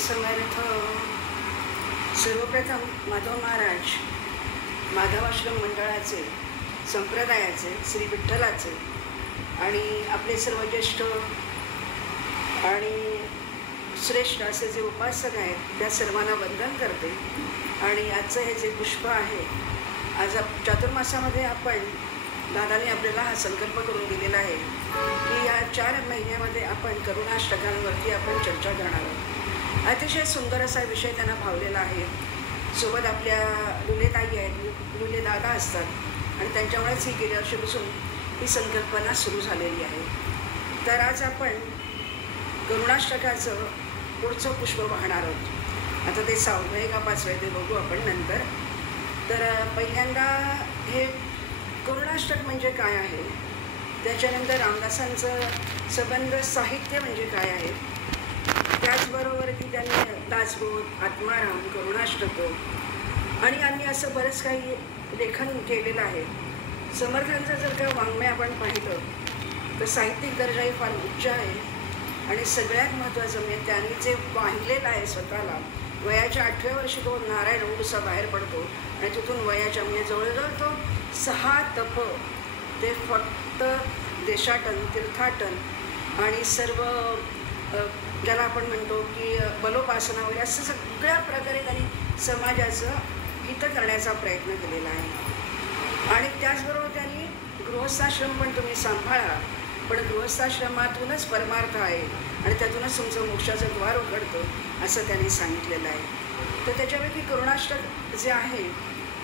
समर्थ. सर्वप्रथम माधव महाराज माधवाश्रम मंडळाचे संप्रदायाचे श्री विठ्ठलाचे आणि आपले सर्व ज्येष्ठ आणि श्रेष्ठ असे जे उपासक आहेत त्या सर्वांना वंदन करते. आणि आजचं हे जे पुष्प आहे, आज चातुर्मासामध्ये आपण दादाने आपल्याला हा संकल्प करून दिलेला आहे की या 4 महिन्यामध्ये आपण करुणाष्टकांवरती आपण चर्चा करणार आहोत. अतिशय सुंदर असा विषय त्यांना भावलेला आहे. सोबत आपल्या लुलेताई आहेत, लुले दादा असतात आणि त्यांच्यामुळेच ही गेल्या वर्षीपासून ही संकल्पना सुरू झालेली आहे. तर आज आपण करुणाष्टकाचं पुढचं पुष्प वाहणार आहोत. आता ते 6वे का 5वे ते बघू आपण नंतर. तर पहिल्यांदा हे करुणाष्टक म्हणजे काय आहे, त्याच्यानंतर रामदासांचं संबंध साहित्य म्हणजे काय आहे, त्याचबरोबर की त्यांनी दासबोध, आत्माराम, करुणाष्टक आणि अन्य असं बरंच काही लेखन केलेलं आहे. समर्थांचं जर का वाङ्मय आपण पाहिलं तर साहित्यिक दर्जाही फार उच्च आहे. आणि सगळ्यात महत्त्वाचं म्हणजे त्यांनी जे वाहिलेलं आहे स्वतःला, वयाच्या 8व्या वर्षी तो नारायण रोडचा बाहेर पडतो आणि तिथून वयाच्या म्हणजे जवळजवळ तो 6 तप, ते फक्त देशाटन, तीर्थाटन आणि सर्व ज्याला आपण म्हणतो की बलोपासना वगैरे असं सगळ्या प्रकारे त्यांनी समाजाचं हित करण्याचा प्रयत्न केलेला आहे. आणि त्याचबरोबर त्यांनी गृहस्थाश्रम पण तुम्ही सांभाळा, पण गृहस्थाश्रमातूनच परमार्थ आहे आणि त्यातूनच तुमचं मोक्षाचं द्वार उघडतं असं त्यांनी सांगितलेलं आहे. तर त्याच्यापैकी करुणाष्टक जे आहे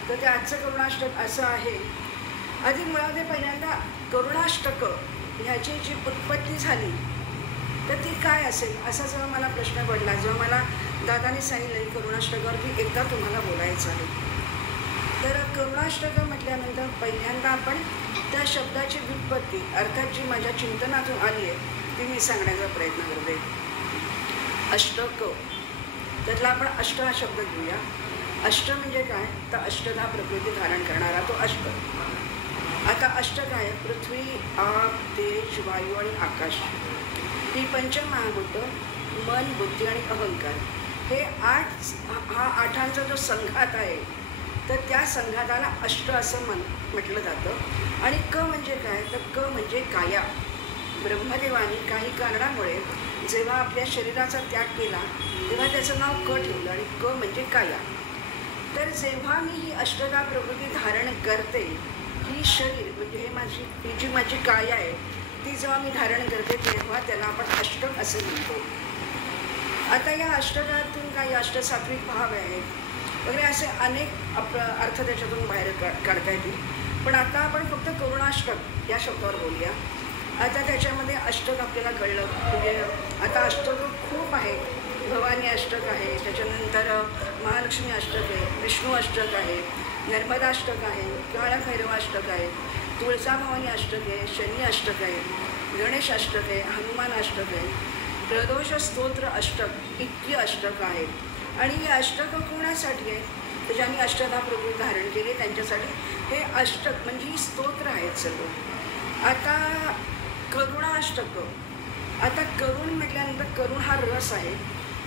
तर ते आजचं करुणाष्टक असं आहे. आधी मुळामध्ये पहिल्यांदा करुणाष्टक ह्याची जी उत्पत्ती झाली तर ती काय असेल असा जेव्हा मला प्रश्न पडला, जेव्हा मला दादाने सांगितलं की करुणाष्टकावरती एकदा तुम्हाला बोलायचं आहे. तर करुणाष्टक म्हटल्यानंतर पहिल्यांदा आपण त्या शब्दाची व्युत्पत्ती अर्थात जी माझ्या चिंतनातून आली आहे ती मी सांगण्याचा प्रयत्न करते. अष्टक, त्यातला आपण अष्ट हा शब्द घेऊया. अष्ट म्हणजे काय तर अष्टधा प्रकृती धारण करणारा तो अष्ट. आता अष्ट काय, पृथ्वी, आग, तेज, वायू आणि आकाश ही पंचमहाभूत, मन, बुद्धी आणि अहंकार, हे 8 हा 8 जो संघात आहे तर त्या संघाताला अष्ट असं म्हटलं जातं. आणि क म्हणजे काय तर क म्हणजे काया. ब्रह्मदेवाने काही कारणामुळे जेव्हा आपल्या शरीराचा त्याग केला तेव्हा त्याचं नाव क ठेवलं आणि क म्हणजे काया. तर जेव्हा मी ही अष्टधा प्रकृती धारण करते, ही शरीर म्हणजे ही जी माझी काया आहे ती जेव्हा मी धारण करते तेव्हा त्याला आपण अष्टक असं म्हणतो. आता या अष्टकातून काही अष्टसात्विक भाव आहेत वगैरे असे अनेक अर्थ त्याच्यातून बाहेर काढता येतील. पण आता आपण फक्त करुणाष्टक या शब्दावर बोलूया. आता त्याच्यामध्ये अष्टक आपल्याला कळलं म्हणजे आता अष्टक खूप आहे. भवानी अष्टक आहे, त्याच्यानंतर महालक्ष्मी अष्टक आहे, विष्णू अष्टक आहे, नर्मदाष्टक आहे, काळभैरव अष्टक आहे, तुळजाभवानी अष्टक आहे, शनी अष्टक आहे, गणेश अष्टक आहे, हनुमान अष्टक आहे, प्रदोष स्तोत्र अष्टक इतकी अष्टक आहेत. आणि ही अष्टक कोणासाठी आहेत तर ज्यांनी अष्टधा प्रकृती धारण केले त्यांच्यासाठी हे अष्टक म्हणजे ही स्तोत्र आहेत सर्व. आता करुणाष्टक, आता करुण म्हटल्यानंतर करुण हा रस आहे.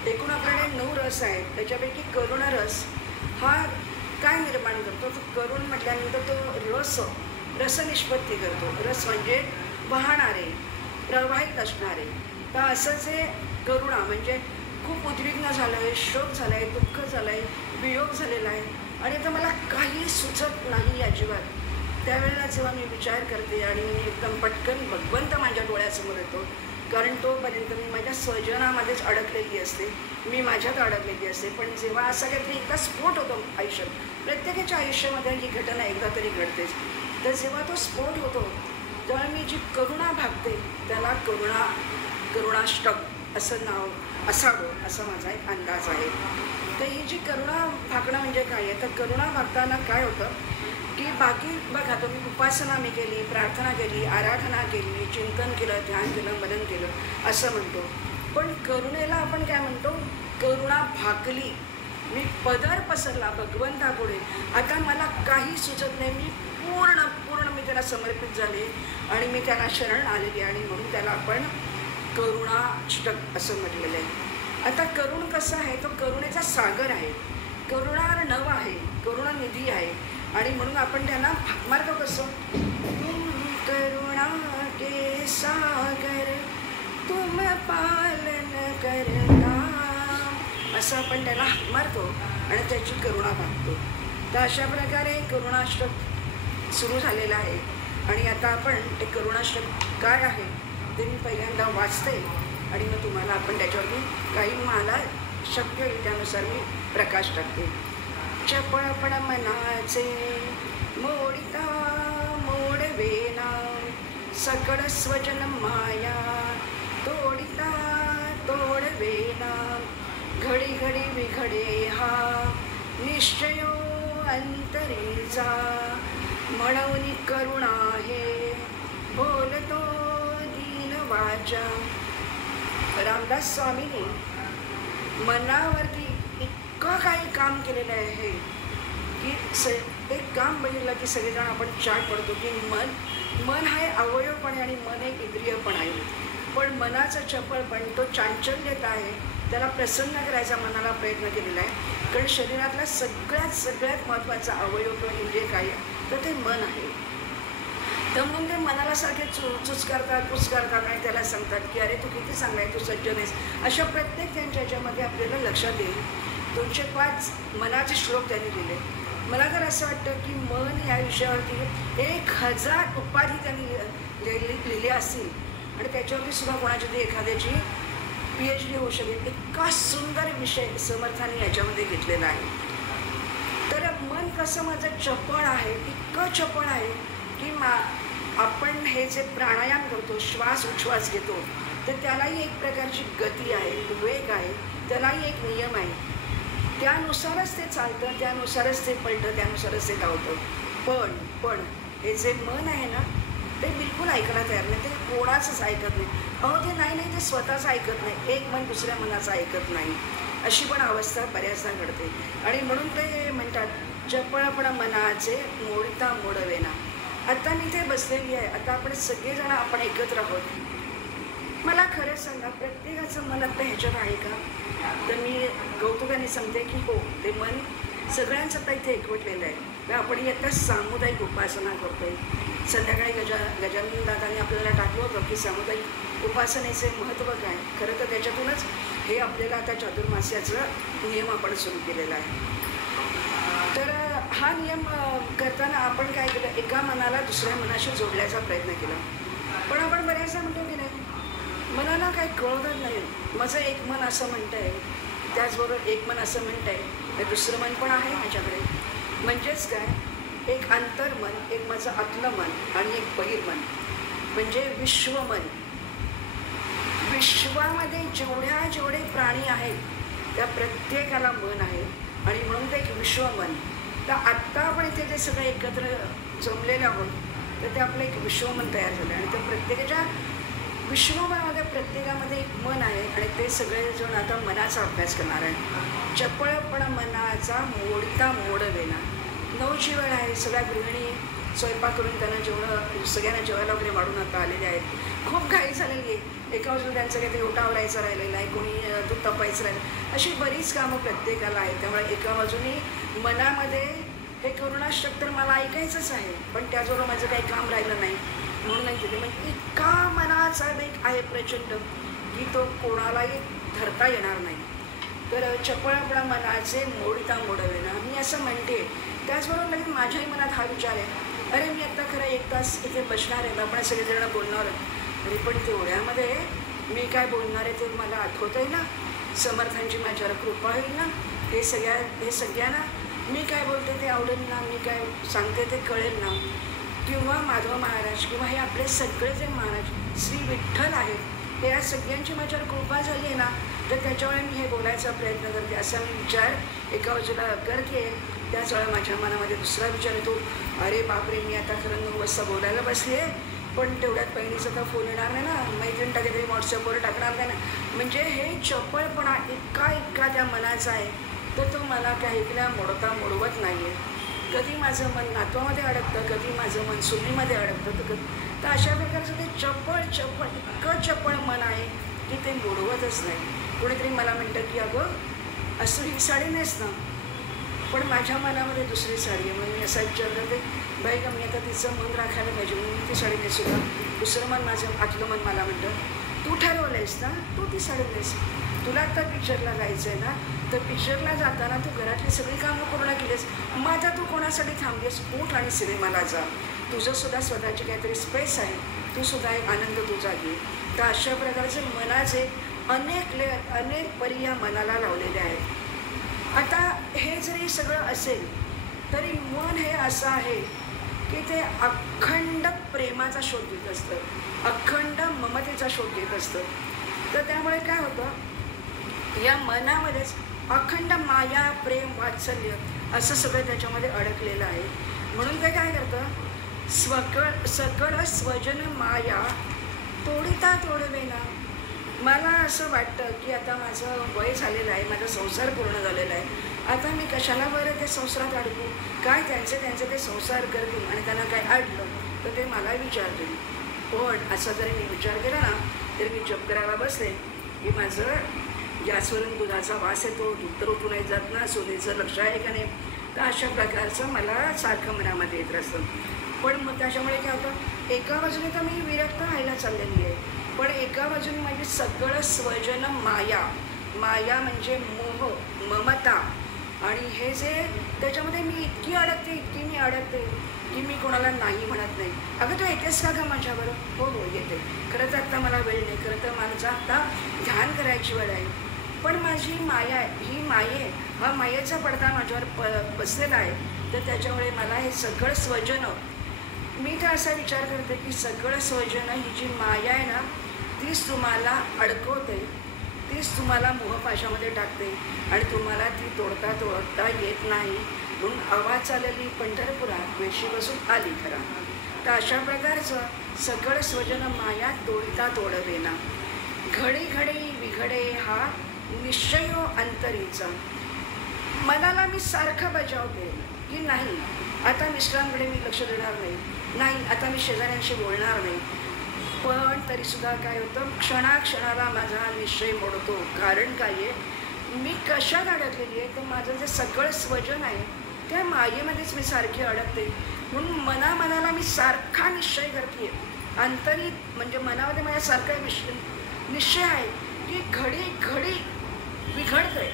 एकूण आपल्याकडे 9 रस आहेत, त्याच्यापैकी करुण रस हा काय निर्माण करतो तर करुण म्हटल्यानंतर तो रसनिष्पत्ती करतो. रस म्हणजे वाहणारे, प्रवाहित असणारे. तर असं जे करुणा म्हणजे खूप उद्विग्न झालं आहे, शोक झाला आहे, दुःख झालं आहे, वियोग झालेला आहे आणि आता मला काही सुचत नाही अजिबात, त्यावेळेला जेव्हा मी विचार करते आणि मी एकदम पटकन भगवंत माझ्या डोळ्यासमोर येतो. कारण तोपर्यंत मी माझ्या स्वजनामध्येच अडकलेली असते, मी माझ्यात अडकलेली असते. पण जेव्हा असा काहीतरी एकदा स्फोट होतो आयुष्यात, प्रत्येकाच्या आयुष्यामध्ये ही घटना एकदा तरी घडतेच. तर जेव्हा तो स्फोट होतो तेव्हा मी जी करुणा भागते त्याला करुणाष्टक असं नाव असावं असा माझा एक अंदाज आहे. तर ही जी करुणा भागणं म्हणजे काय आहे तर करुणा भागताना काय होतं की बाकी बघा तुम्ही उपासना मी केली, प्रार्थना केली, आराधना केली, चिंतन केलं, ध्यान केलं, मनन केलं असं म्हणतो. पण करुणेला आपण काय म्हणतो करुणा भागली, मी पदर पसरला भगवंतापुढे, आता मला काही सुचत नाही, मी पूर्ण मी त्याला समर्पित झाले आणि मी त्याला शरण आलेली आणि म्हणून त्याला आपण करुणाष्टक असं म्हटलेलं आहे. आता करुण कसा आहे, तो करुणेचा सागर आहे, करुणार्णव आहे, करुणानिधी आहे. आणि म्हणून आपण त्यांना हाकमारतो कसं, तुम करुणा के सागर तुम पालन करता, असं आपण त्याला हाक मारतो आणि त्याची करुणा मागतो. तर अशा प्रकारे करुणाष्टक सुरू झालेलं आहे. आणि आता आपण ते करुणाष्टक काय आहे ते मी पहिल्यांदा वाचते आणि मग तुम्हाला आपण त्याच्यावरती काही मला शक्य होईल त्यानुसार मी प्रकाश टाकते. चपळपण मनाचे मोडिता मोडवेना, सकळ स्वजन माया तोडिता तोडवेना, घडी घडी बिघडे हा निश्चयो अंतरीचा, म्हणून करुणा हे बोलतो दीन वाचा. रामदास स्वामींनी मनावरती इतकं काही काम केलेलं आहे की एक काम बघितलं की सगळेजण आपण चाट पडतो की मन हा अवयव पण आहे आणि मन एक इंद्रिय पण आहे. पण मनाचा चपळपण, तो चांचल्यता आहे, त्याला प्रसन्न करायचा मनाला प्रयत्न केलेला आहे. कारण शरीरातला सगळ्यात महत्त्वाचा अवयव किंवा इंद्रिय काय तर ते मन आहे. तर म्हणून ते मनाला सारखे पुचकारतात आणि त्याला सांगतात की अरे तू किती चांगला आहे, तू सज्जन आहेस. अशा प्रत्येक त्यांच्या ह्याच्यामध्ये आपल्याला लक्षात येईल. 205 मनाचे श्लोक त्यांनी दिले. मला तर असं वाटतं की मन या विषयावरती 1000 उपाधी त्यांनी लिहिल्या असतील आणि त्याच्यावरती सुद्धा कोणाची तरी एखाद्याची PhD होऊ शकेल. इतका सुंदर विषय समर्थांनी याच्यामध्ये घेतलेला आहे. तर मन कसं माझं चपळ आहे, इतकं चपळ आहे की आपण हे जे प्राणायाम करतो, श्वास उच्छ्वास घेतो, तर त्यालाही एक प्रकारची गती आहे, वेग आहे, त्यालाही एक नियम आहे. त्यानुसारच ते चालतं, त्यानुसारच ते पळतं, त्यानुसारच ते धावतं. पण हे जे मन आहे ना ते बिलकुल ऐकायला तयार नाही. ते कोणाचंच ऐकत नाही. ते नाही ते स्वतःच ऐकत नाही. एक मन दुसऱ्या मनाचं ऐकत नाही. अशी पण अवस्था बऱ्याचदा घडते. आणि म्हणून ते म्हणतात चपळपण मनाचे मोडिता मोडवेना. आता मी ते बसलेली आहे. आता आपण सगळेजण आपण एकत्र आहोत. मला खरं सांगा, प्रत्येकाचं मन आता ह्याच्यात आहे का? तर मी कौतुकाने सांगते की हो, ते मन सगळ्यांचं आता इथे एकवटलेलं आहे. आपण आता सामुदायिक उपासना करतोय. संध्याकाळी गजानन दादांनी आपल्याला टाकलं होतं की सामुदायिक उपासनेचे महत्त्व काय. खरं तर त्याच्यातूनच हे आपल्याला आता चातुर्मास्याचं नियम आपण सुरू केलेला आहे. तर हा नियम करताना आपण काय केलं, एका मनाला दुसऱ्या मनाशी जोडण्याचा प्रयत्न केला. पण आपण बऱ्याचदा म्हणतो की नाही, मनाला काही कळतच नाही. माझं एक मन असं म्हणतं आहे, त्याचबरोबर एक मन असं म्हणतं आहे, तर दुसरं मन पण आहे माझ्याकडे. म्हणजेच काय, एक अंतर्मन, एक माझं आतलं मन आणि एक बहिर्मन म्हणजे विश्वमन. विश्वामध्ये जेवढे प्राणी आहेत त्या प्रत्येकाला मन आहे आणि म्हणून ते एक विश्वमन. तर आत्ता आपण इथे जे सगळे एकत्र जमलेले आहोत तर ते आपलं एक विश्वमन तयार झालं आणि त्या प्रत्येकाच्या विश्वमनामध्ये प्रत्येकामध्ये एक मन आहे आणि ते सगळेजण आता मनाचा अभ्यास करणार आहे. चपळपण मनाचा मोडता मोडवेना. 9ची वेळ आहे. सगळ्या गृहिणी स्वयंपाक करून त्यांना सगळ्यांना जेवायला वगैरे वाढून आता आलेले आहेत. खूप घाई झालेली आहे. एका बाजूला त्यांचं काहीतरी ओटावरायचं राहिलेलं आहे, कोणी दूध तापायचं राहिलं, अशी बरीच कामं प्रत्येकाला आहेत. त्यामुळे एका बाजूनी मनामध्ये हे करुणाष्टक तर मला ऐकायचंच आहे, पण त्याचबरोबर माझं काही काम राहिलं नाही म्हणून नाही तिथे. म्हणजे इतका मनाचा वेग आहे प्रचंड की तो कोणालाही धरता येणार नाही. तर चपळपणा मनाचे मोडता मोडवेना मी असं म्हणते. त्याचबरोबर लगेच माझ्याही मनात हा विचार आहे, अरे मी आत्ता खरं 1 तास इथे बसणार आहे, आपण सगळेजण बोलणार तरी पण तेवढ्यामध्ये मी काय बोलणार आहे ते मला आठवत आहे ना, समर्थांची माझ्यावर कृपा होईल ना, हे सगळ्यांना मी काय बोलते ते आवडेल ना, मी काय सांगते ते कळेल ना, किंवा माधव महाराज किंवा हे आपले सगळे जे महाराज श्री विठ्ठल आहेत हे या सगळ्यांची माझ्यावर कृपा झाली आहे ना, तर त्याच्यामुळे मी हे बोलायचा प्रयत्न करते असा मी विचार एका बाजूला करते. त्याच वेळा माझ्या मनामध्ये दुसरा विचार येतो, अरे बापरे मी आता खरं 9 वाजता बोलायला बसली आहे, पण तेवढ्यात बहिणीचा तर फोन येणार नाही ना, मैत्रीण काहीतरी व्हॉट्सअपवर टाकणार नाही ना. म्हणजे हे चपळपणा इतका त्या मनाचा आहे तर तो मला काही मोडता मोडवत नाही आहे. कधी माझं मन नातवामध्ये अडकतं, कधी माझं मन सुनीमध्ये अडकतं, तर अशा प्रकारचं ते चपळ इतकं चपळ मन आहे की ते मोडवतच नाही. कोणीतरी मला म्हणतं की अगं असं ही साडी नेस ना, पण माझ्या मनामध्ये दुसरी साडी आहे. म्हणून मी असा विचार करते, बाई का मी आता तिचं मन राखायला पाहिजे म्हणून मी ती साडी नेसू का. दुसरं मन, माझं आतलं मन मला म्हणतं तू ठरवलं आहेस ना, तू ती साडी नेस. तुला आता पिक्चरला जायचं आहे ना, तर पिक्चरला जाताना तू घरातली सगळी कामं पूर्ण केलीस, मग आता तू कोणासाठी थांबलीस. उठ आणि सिनेमाला जा. तुझंसुद्धा स्वतःची काहीतरी स्पेस आहे, तू सुद्धा एक आनंद तुझा घे. तर अशा प्रकारचे मनाचे अनेक लेअर, अनेक पर्याय मनाला लावलेले आहेत. आता हे जरी सगळं असेल तरी मन हे असं आहे की ते अखंड प्रेमाचा शोध घेत असतं, अखंड ममतेचा शोध घेत असतं. तर त्यामुळे काय होतं, या मनामध्येच अखंड माया, प्रेम, वात्सल्य असं सगळं त्याच्यामध्ये अडकलेलं आहे. म्हणून ते काय करतं, सकळ स्वजन माया तोडिता तोडवेना. मला असं वाटतं की आता माझं वय झालेलं आहे, माझा संसार पूर्ण झालेला आहे, आता मी कशाला बरं ते संसारात अडकू. काय त्यांचे ते संसार करतील आणि त्यांना काय अडलं तर ते मला विचारतील. पण असा जरी मी विचार केला ना, तर मी जप करायला बसले की माझं गॅसवरून दुधाचा वास येतो, दूध तर उठून नाही जात ना, सोनेचं लक्ष आहे का नाही. तर अशा प्रकारचं मला सारखं मनामध्ये येत असतं. पण मग त्याच्यामुळे काय होतं, एका बाजूने तर मी विरक्त व्हायला चाललेली आहे, पण एका बाजूने माझी सगळं स्वजन माया, माया म्हणजे मोह, ममता, आणि हे जे त्याच्यामध्ये मी इतकी अडकते की मी कोणाला नाही म्हणत नाही. अगं तू येतेस का गं माझ्याबरोबर. हो हो येते, खरं तर आत्ता मला वेळ नाही, खरं तर माझं आत्ता ध्यान करायची वेळ आहे. पण माझी माया आहे, ही माये, हा मायेचा पडदा माझ्यावर बसलेला आहे. तर त्याच्यामुळे मला हे सगळं स्वजन, मी तर असा विचार करते की सगळं स्वजन ही जी माया आहे ना, तीच तुम्हाला अडकवते, तीच तुम्हाला मोहपाशामध्ये टाकते आणि तुम्हाला ती तोडता येत नाही. म्हणून आवाज चालली पंढरपुरात, वेशी बसून आली खरा. तर अशा प्रकारचं सगळं स्वजन माया तोडिता तोडवेना. घडी घडी बिघडे हा निश्चयो अंतरीचा. मनाला मी सारखं बजावते की नाही आता मिस्टरांकडे मी लक्ष देणार नाही, आता मी शेजाऱ्यांशी बोलणार नाही. पण तरीसुद्धा काय होतं, क्षणाक्षणाला माझा निश्चय मोडतो. कारण काय आहे, मी कशात अडकलेली आहे, तर माझं जे सगळं स्वजन आहे त्या मायेमध्येच मी सारखी अडकते. म्हणून मनाला मी सारखा निश्चय करते, अंतरित म्हणजे मनामध्ये माझ्या सारखा निश्चय आहे की घडी घडी बिघडतोय,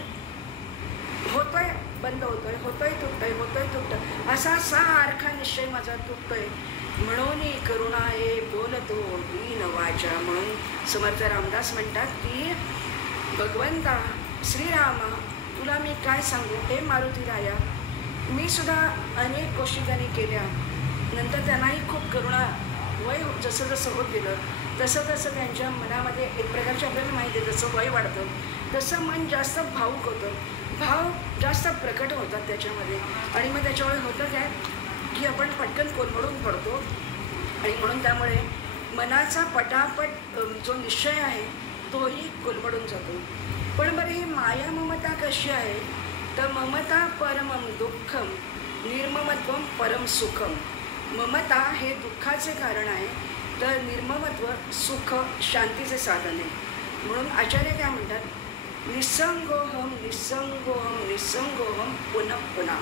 होतोय बंद होतोय तुटतोय, असा सारखा निश्चय माझा तुटतोय. म्हणून करुणाये बोलतो दीन वाचा. म्हणून समर्थ रामदास म्हणतात की भगवंता श्रीरामा तुला मी काय सांगू, हे मारुती राया. मी सुद्धा अनेक गोष्टी त्यांनी केल्या, नंतर त्यांनाही खूप करुणा, वय जसं जसं होत गेलं तसं त्यांच्या मनामध्ये एक प्रकारची आपल्याला माहिती आहे, जसं वय वाढतं तसं मन जास्त भावूक होतं, भाव जास्त प्रकट होतात त्याच्यामध्ये. आणि मग त्याच्यामुळे होतं काय की आपण पटकन कोलमडून पडतो. आणि म्हणून त्यामुळे मनाचा पटापट जो निश्चय आहे तोही कोलमडून जातो. पण बरं, ही माया ममता कशी आहे, तर ममता परमं दुःखम निर्ममत्वम परम सुखम. ममता हे दुःखाचे कारण आहे, तर निर्ममत्व सुख शांतीचे साधन आहे. म्हणून आचार्य काय म्हणतात, निसंगोहम निसंगोहम निसंगोहम पुनः पुन्हा.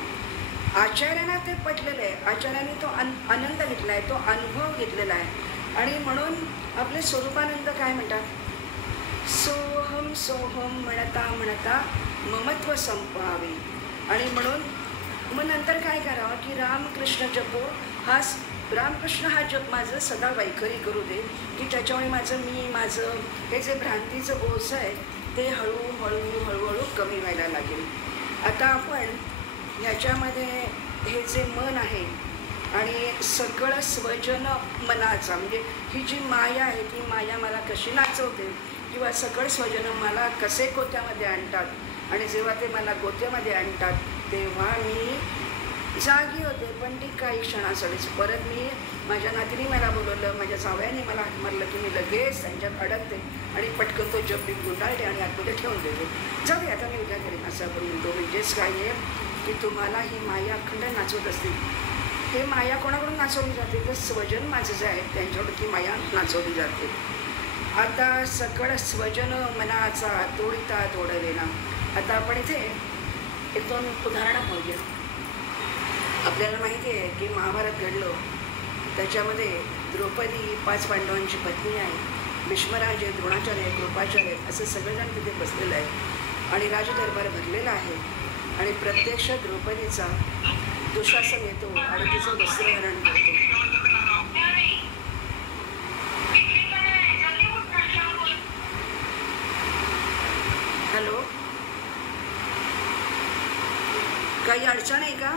आचार्यांना ते पटलेलं आहे, आचार्यांनी तो आनंद घेतला आहे, तो अनुभव घेतलेला आहे. आणि म्हणून आपले स्वरूपानंद काय म्हणतात, सोहम सोहम म्हणता म्हणता ममत्व संपावे. आणि म्हणून मग नंतर काय करावं की रामकृष्ण जपो, रामकृष्ण हा जप माझं सदा वैखरी करू दे, की त्याच्यामुळे माझं हे जे भ्रांतीचं ओझ आहे ते हळूहळू कमी व्हायला लागेल. आता आपण ह्याच्यामध्ये हे जे मन आहे आणि सगळं स्वजन मनाचा, म्हणजे ही जी माया आहे ती माया मला कशी नाचवते, किंवा सगळं स्वजन मला कसे गोत्यामध्ये आणतात, आणि जेव्हा ते मला गोत्यामध्ये आणतात तेव्हा मी जागी होते, पण ती काही क्षणासाठीच. परत मी माझ्या नातीने मला बोलवलं, माझ्या जावयाने मला हाक मारलं की मी लगेच त्यांच्यात अडकते आणि पटकन तो जप मी गुंडाळते आणि आतमध्ये ठेवून देते. जाऊ दे आता मी उद्या करेन असं आपण म्हणतो. म्हणजेच काय आहे की तुम्हाला ही माया अखंड नाचवत असते. हे माया कोणाकडून नाचवली जाते, तर स्वजन माझं जे आहेत त्यांच्याकडून ती माया नाचवली जाते. आता सकळ स्वजन मनाचा तोडिता तोडलेला. आता आपण इथे एक दोन उदाहरणं पाहूया. आपल्याला माहिती आहे की महाभारत घडलं, त्याच्यामध्ये द्रौपदी 5 पांडवांची पत्नी आहे. भीष्मराज, द्रोणाचार्य, कृपाचार्य असं सगळेजण तिथे बसलेलं आहे आणि राजदरबार भरलेला आहे. आणि प्रत्यक्ष द्रौपदीचा दुःशासन येतो आणि तिचं वस्त्रहरण करतो. हॅलो, काही अडचण आहे का?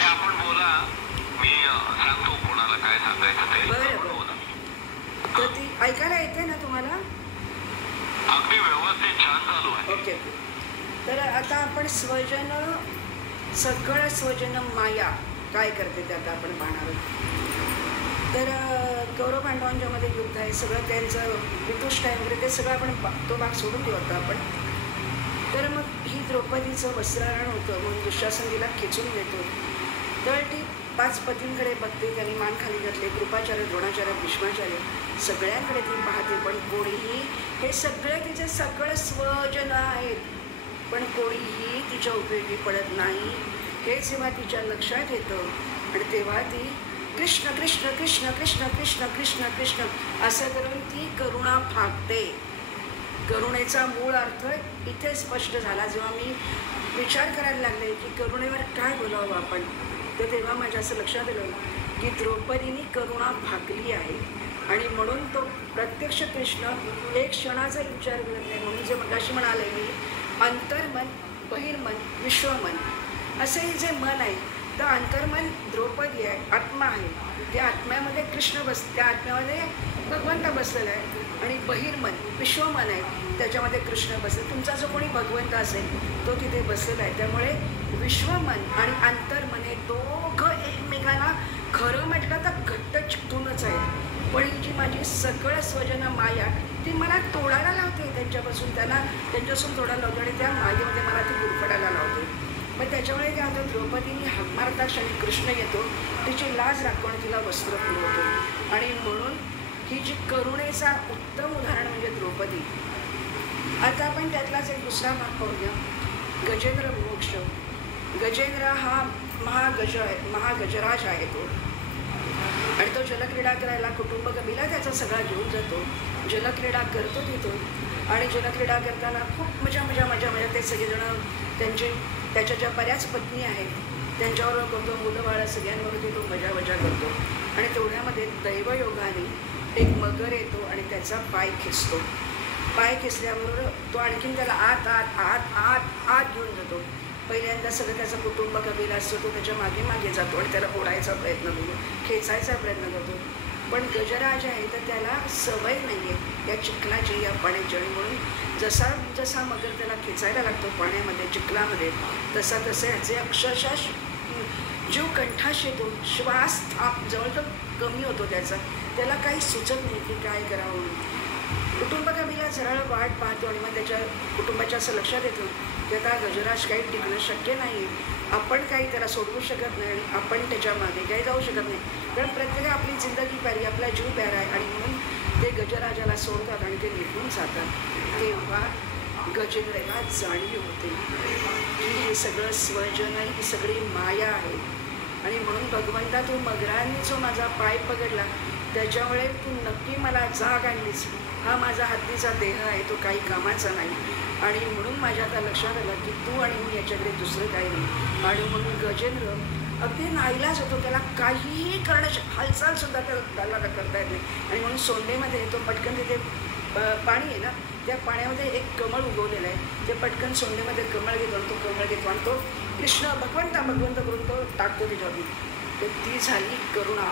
आपण बोला, मी सांगतो कोणाला काय सांगायचं ते. बरं, तर ती ऐकायला येते ना तुम्हाला? अगदी व्यवस्थित, छान चालू आहे. ओके. तर आता आपण स्वजन, सगळं स्वजन माया काय करते ते आता आपण पाहणार आहोत. तर कौरव पांडवांच्या मध्ये युद्ध आहे, सगळं त्यांचं वितुष्ट आहे वगैरे, ते सगळं आपण तो भाग सोडून देऊ आता आपण. तर मग ही द्रौपदीचं वस्त्रहरण होतं म्हणून दुःशासन तिला खेचून घेतो. तर ती 5 पतींकडे बघते, त्यांनी मान खाली घातले. कृपाचार्य, द्रोणाचार्य, भीष्माचार्य सगळ्यांकडे ती पाहते, पण कोणीही, हे सगळे तिचे सगळं स्वजन आहेत, पण कोणीही तिच्या उपयोगी पडत नाही. हे जेव्हा तिच्या लक्षात येतं आणि तेव्हा ती कृष्ण कृष्ण कृष्ण कृष्ण कृष्ण कृष्ण कृष्ण असं करून ती करुणा फाकते. करुणेचा मूळ अर्थ इथे स्पष्ट झाला जेव्हा मी विचार करायला लागले की करुणेवर काय बोलावं आपण. तर तेव्हा माझ्या असं लक्षात आलं की द्रौपदीने करुणा फाकली आहे आणि म्हणून तो प्रत्यक्ष कृष्ण एक क्षणाचा विचार करत नाही. म्हणून जे मगाशी म्हणाले मी, अंतर्मन, बहिर्मन, विश्वमन असे जे मन आहे, तर अंतर्मन द्रौपदी आहे, आत्मा आहे. त्या आत्म्यामध्ये कृष्ण त्या आत्म्यामध्ये भगवंत बसलेला आहे. आणि बहिर्मन, विश्वमन आहे, त्याच्यामध्ये कृष्ण बसले. तुमचा जो कोणी भगवंत असेल तो तिथे बसलेला आहे. त्यामुळे विश्वमन आणि अंतर्मन हे दोघं एकमेकांना खरं म्हटलं तर घट्ट चिकटूनच आहेत. पण ही जी माझी सगळं स्वजन माया, ती मला तोडायला लावते त्यांच्यापासून, त्यांच्यापासून तोडायला लावते आणि त्या मायेमध्ये मला ती गुरफडायला लावते. मग त्याच्यामुळे काय होतं, द्रौपदीने हाक मारता क्षणी कृष्ण येतो, तिची लाज राखून तिला वस्त्र पुरवतो. आणि म्हणून ही जी करुणेचा उत्तम उदाहरण म्हणजे द्रौपदी. आता आपण त्यातलाच एक दुसरा भाग पाहूया, गजेंद्र मोक्ष. गजेंद्र हा महागजराज आहे तो, आणि तो जलक्रीडा करायला कुटुंब कबीला त्याचा सगळा घेऊन जातो. जलक्रीडा करतो तिथून आणि जलक्रीडा करताना खूप मजा ते सगळेजण त्याच्या ज्या बऱ्याच पत्नी आहेत त्यांच्यावर करतो, मुलं बाळं सगळ्यांवरती तो मजा करतो. आणि तेवढ्यामध्ये दैवयोगाने एक मगर येतो आणि त्याचा पाय खेचतो. पाय खेचल्याबरोबर तो आणखीन त्याला आत आत आत आत आत घेऊन जातो. पहिल्यांदा सगळं त्याचं कुटुंब कबीला असतो, तो त्याच्या मागे जातो आणि त्याला ओढायचा प्रयत्न करतो, खेचायचा प्रयत्न करतो. पण गजराज आहे तर त्याला सवय नाही आहे या चिखलाची, या पाण्याची. आणि म्हणून जसा मगर त्याला खेचायला लागतो पाण्यामध्ये, चिखलामध्ये, तसा ह्याचे अक्षरशः जीव कंठाशी येतो, श्वास जवळजवळ कमी होतो त्याला काही सुचत नाही की काय करावं. कुटुंब कबीला सरळ वाट पाहतो आणि मग त्याच्या कुटुंबाच्या असं लक्षात येतं की आता गजराज काही टिकणं शक्य नाही, आपण काही त्याला सोडवू शकत नाही आणि आपण त्याच्या मागे काही जाऊ शकत नाही, कारण प्रत्येक आपली जिंदगी प्यारी, आपला जीव प्यारा आहे. आणि म्हणून ते गजराजाला सोडतात आणि ते निघून जातात. तेव्हा गजेंद्रला जाणीव होते की हे सगळं स्वजन आहे, ही सगळी माया आहे. आणि म्हणून भगवंता, तू मगराने जो माझा पाय पकडला त्याच्यामुळे तू नक्की मला जाग आणलीस. हा माझा हत्तीचा देह आहे, तो काही कामाचा नाही. आणि म्हणून माझ्या आता लक्षात आलं की तू आणि मी याच्याकडे दुसरं काही नाही. आणि म्हणून गजेंद्र अगदी नाईलाज होतो, त्याला काहीही हालचालसुद्धा त्याला करता येत नाही. आणि म्हणून सोंडेमध्ये तो पटकन तिथे पाणी आहे ना, त्या पाण्यामध्ये एक कमळ उगवलेलं आहे, ते पटकन सोंडेमध्ये कमळ घेतो आणि तो कमळ घेतो आणि तो कृष्ण भगवंत करून तो टाकतो तिच्यावरती. तर ती झाली करुणा.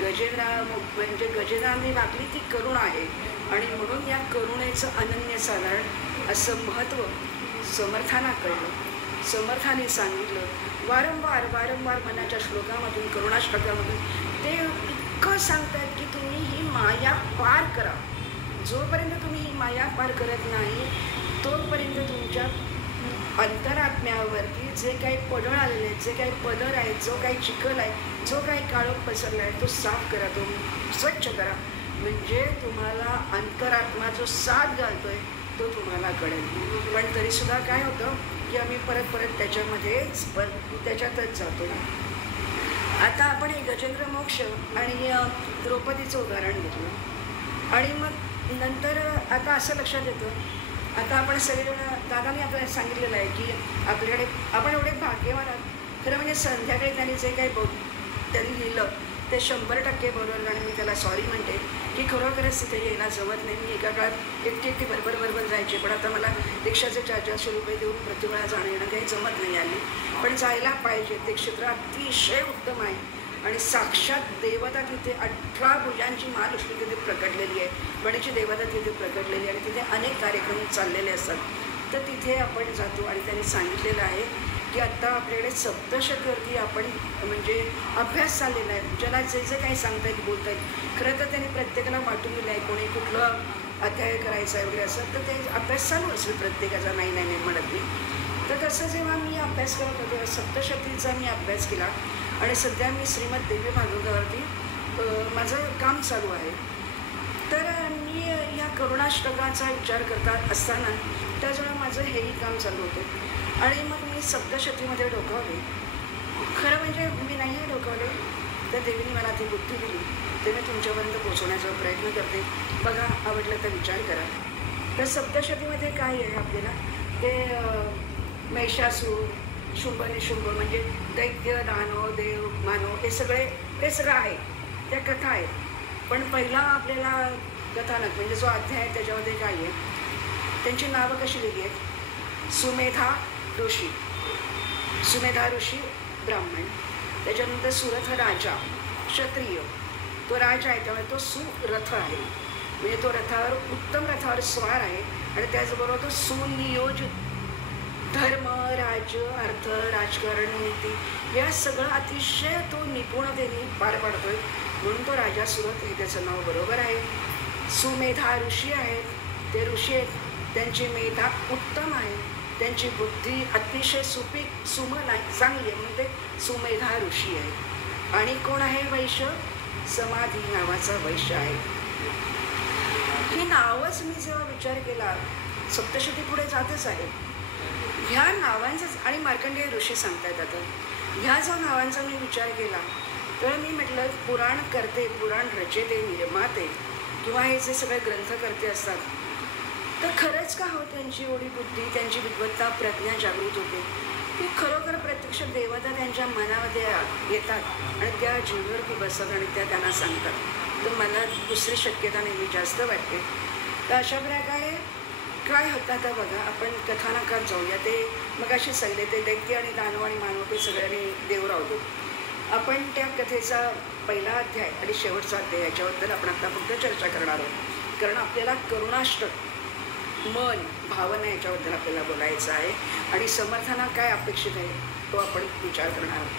म्हणजे गजेंद्राने वागली ती करुणा आहे. आणि म्हणून या करुणेचं अनन्यसाधारण असं महत्त्व समर्थांना कळलं, समर्थाने सांगितलं. वारंवार मनाच्या श्लोकामधून, करुणाश्लोकामधून ते इतकं सांगतात की तुम्ही ही माया पार करा. जोपर्यंत तुम्ही ही माया पार करत नाही तोपर्यंत तुमच्या अंतरात्म्यावरती जे काही पडळ आलेले आहेत, जे काही पदर आहेत, जो काही चिखल आहे, जो काही काळोख पसरला आहे, तो साफ करा, तो स्वच्छ करा. म्हणजे तुम्हाला अंतरात्मा जो साथ घालतोय तो तुम्हाला कळेल. पण तरीसुद्धा काय होतं की आम्ही परत परत त्याच्यामध्येच त्याच्यातच जातो. आता आपण हे गजेंद्र मोक्ष आणि द्रौपदीचं उदाहरण घेतलं आणि मग नंतर आता असं लक्षात येतं, आता आपण सगळेजण दादाने आपल्याला सांगितलेलं आहे की आपल्याकडे आपण एवढे भाग्यवान आहात. खरं म्हणजे संध्याकाळी त्यांनी जे काही त्यांनी लिहिलं ते 100% बरोबर. आणि मी त्याला सॉरी म्हणते की खरोखरच तिथे यायला जमत नाही. मी एका काळात एकटी बरोबर जायचे, पण आता मला रिक्षाचे 400 रुपये देऊन प्रतिवेळा जाणं येणं काही जमत नाही आली. पण जायला पाहिजे. ते क्षेत्र अतिशय उत्तम आहे आणि साक्षात देवता तिथे 18 भुजांची महालक्ष्मी तिथे प्रकटलेली आहे. गणेशची देवता तिथे प्रकटलेली आहे आणि तिथे अनेक कार्यक्रम चाललेले असतात. तर तिथे आपण जातो आणि त्यांनी सांगितलेलं आहे की आत्ता आपल्याकडे सप्तशतीवरती आपण म्हणजे अभ्यास चाललेला आहे. ज्याला जे जे काही सांगता येत बोलता येत. खरं तर त्यांनी प्रत्येकाला वाटून दिलं आहे, कोणी कुठलं अध्याय करायचं आहे वगैरे असं, तर ते अभ्यास चालू असेल प्रत्येकाचा, नाही म्हणत मी. तर तसं जेव्हा मी अभ्यास करत होते सप्तशतीचा मी अभ्यास केला आणि सध्या मी श्रीमद देवी भागवतावरती माझं काम चालू आहे. तर मी या करुणाष्टकाचा विचार करत असताना त्याजवळ माझं हेही काम चालू होतं आणि मग मी सप्तशतीमध्ये डोकावले. खरं म्हणजे मी नाही डोकावले, तर देवीने मला ती बुद्धी दिली. ते मी तुमच्यापर्यंत पोचवण्याचा प्रयत्न करते. बघा, आवडलं तर विचार करा. तर सप्तशतीमध्ये काय आहे आपल्याला, ते महिषासूर, शुंभ निशुंभ म्हणजे दैत्य, दानव, देव, मानव हे सगळं आहे. त्या कथा आहेत. पण पहिला आपल्याला कथानक म्हणजे जो अध्याय आहे त्याच्यामध्ये काय आहे, त्यांची नावं कशी लिहिली आहेत. सुमेधा ऋषी ब्राह्मण, त्याच्यानंतर सुरथ राजा क्षत्रिय, तो राजा आहे त्यामुळे तो सुरथ आहे, म्हणजे तो रथावर उत्तम रथावर स्वार आहे आणि त्याचबरोबर तो सुनियोजित धर्म, राज्य, अर्थ, राजकारण, नीती या सगळं अतिशय तो निपुणतेने पार पाडतोय. म्हणून तो राजा सुरथ हे त्याचं नाव बरोबर आहे. सुमेधा ऋषी आहेत, ते ऋषी आहेत, त्यांची मेधा उत्तम आहे, त्यांची बुद्धी अतिशय सुमन आहे, चांगली आहे, म्हणजे सुमेधा ऋषी आहे. आणि कोण आहे वैश्य, समाधी नावाचा वैश्य आहे. ही नावच मी जेव्हा विचार केला, सप्तशती पुढे जातच आहे. ह्या नावांचाच आणि मार्कंडेय ऋषी सांगतायत. आता ह्या जो नावांचा मी विचार केला तर मी म्हटलं पुराण करते, पुराण रचेते, निर्माते किंवा हे जे सगळे ग्रंथकर्ते असतात, तर खरंच का हो त्यांची एवढी बुद्धी, त्यांची विद्वत्ता, प्रज्ञा जागृत होते की खरोखर प्रत्यक्ष देवता त्यांच्या मनामध्ये येतात आणि त्या जीवनावरती बसतात आणि त्या त्यांना सांगतात. तर मला दुसरी शक्यता नेहमी जास्त वाटते. तर अशा प्रकारे काय होतं आता बघा, आपण कथानकात जाऊया. ते मग असे सांगले ते दैत्य आणि दानव आणि मानव ते सगळ्यांनी देव राहतो. आपण त्या कथेचा पहिला अध्याय आणि शेवटचा अध्याय याच्याबद्दल आपण आता फक्त चर्चा करणार आहोत, कारण आपल्याला करुणाष्टक, मन, भावना याच्याबद्दल आपल्याला बोलायचं आहे आणि समर्थांना काय अपेक्षित आहे तो आपण विचार करणार आहोत.